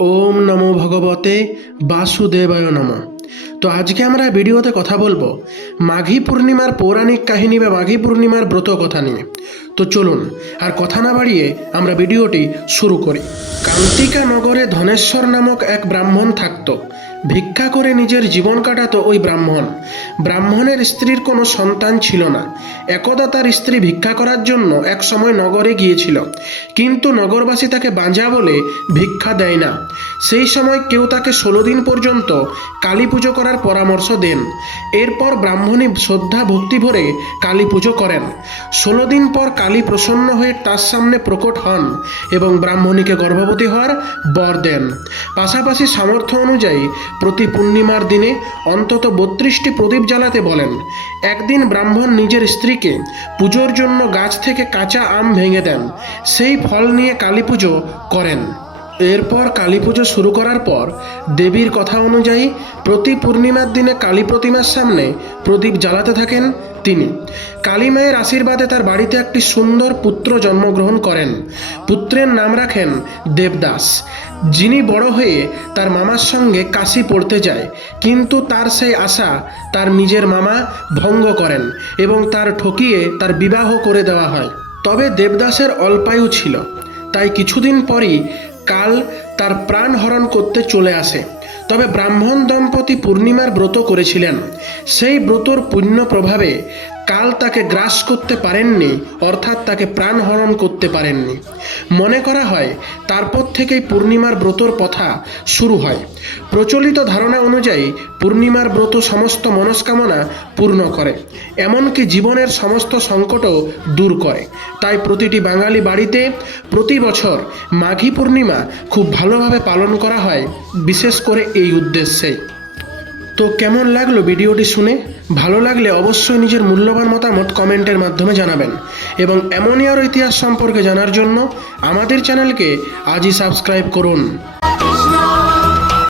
ওম নমো ভগবতে বাসুদেবায় নম। তো আজকে আমরা ভিডিওতে কথা বলব মাঘী পূর্ণিমার পৌরাণিক কাহিনী বা মাঘী পূর্ণিমার ব্রত কথা নিয়ে। তো চলুন, আর কথা না বাড়িয়ে আমরা ভিডিওটি শুরু করি। কান্তিকা নগরে ধনেশ্বর নামক এক ব্রাহ্মণ থাকতো। ভিক্ষা করে নিজের জীবন কাটাতো ওই ব্রাহ্মণ। ব্রাহ্মণের স্ত্রীর কোনো সন্তান ছিল না। একদা তার স্ত্রী ভিক্ষা করার জন্য এক সময় নগরে গিয়েছিল। কিন্তু নগরবাসী তাকে বাঁজা বলে ভিক্ষা দেয় না। সেই সময় কেউ তাকে ষোলো দিন পর্যন্ত কালী পুজো করার পরামর্শ দেন। এরপর ব্রাহ্মণী শ্রদ্ধা ভক্তি ভরে কালী পুজো করেন। ষোলো দিন পর কালী প্রসন্ন হয়ে তার সামনে প্রকট হন এবং ব্রাহ্মণীকে গর্ভবতী হওয়ার বর দেন। পাশাপাশি সামর্থ্য অনুযায়ী প্রতি পূর্ণিমার দিনে অন্তত বত্রিশটি প্রদীপ জ্বালাতে বলেন। একদিন ব্রাহ্মণ নিজের স্ত্রীকে পুজোর জন্য গাছ থেকে কাঁচা আম ভেঙে দেন। সেই ফল নিয়ে কালী পুজো করেন। এরপর কালী পুজো শুরু করার পর দেবীর কথা অনুযায়ী প্রতি পূর্ণিমার দিনে কালী প্রতিমার সামনে প্রদীপ জ্বালাতে থাকেন তিনি। কালী মায়ের আশীর্বাদে তার বাড়িতে একটি সুন্দর পুত্র জন্মগ্রহণ করেন। পুত্রের নাম রাখেন দেবদাস। যিনি বড় হয়ে তার মামার সঙ্গে কাশি পড়তে যায়, কিন্তু তার সেই আশা তার নিজের মামা ভঙ্গ করেন এবং তার ঠকিয়ে তার বিবাহ করে দেওয়া হয়। তবে দেবদাসের অল্পায়ু ছিল, তাই কিছুদিন পরই কাল তার প্রাণ হরণ করতে চলে আসে। তবে ব্রাহ্মণ দম্পতি পূর্ণিমার ব্রত করেছিলেন। সেই ব্রতর পুণ্য প্রভাবে কাল তাকে গ্রাস করতে পারেননি, অর্থাৎ তাকে প্রাণ হরণ করতে পারেননি। মনে করা হয়, তারপর থেকেই পূর্ণিমার ব্রতর কথা শুরু হয়। প্রচলিত ধারণা অনুযায়ী, পূর্ণিমার ব্রত সমস্ত মনস্কামনা পূর্ণ করে, এমনকি জীবনের সমস্ত সংকটও দূর করে। তাই প্রতিটি বাঙালি বাড়িতে প্রতি বছর মাঘী পূর্ণিমা খুব ভালোভাবে পালন করা হয়, বিশেষ করে এই উদ্দেশ্যে। তো কেমন লাগল ভিডিওটি শুনে? ভালো লাগলে অবশ্যই নিজের মূল্যবান মতামত কমেন্টের মাধ্যমে জানাবেন। এবং এমনই আর ইতিহাস সম্পর্কে জানার জন্য আমাদের চ্যানেলকে আজই সাবস্ক্রাইব করুন।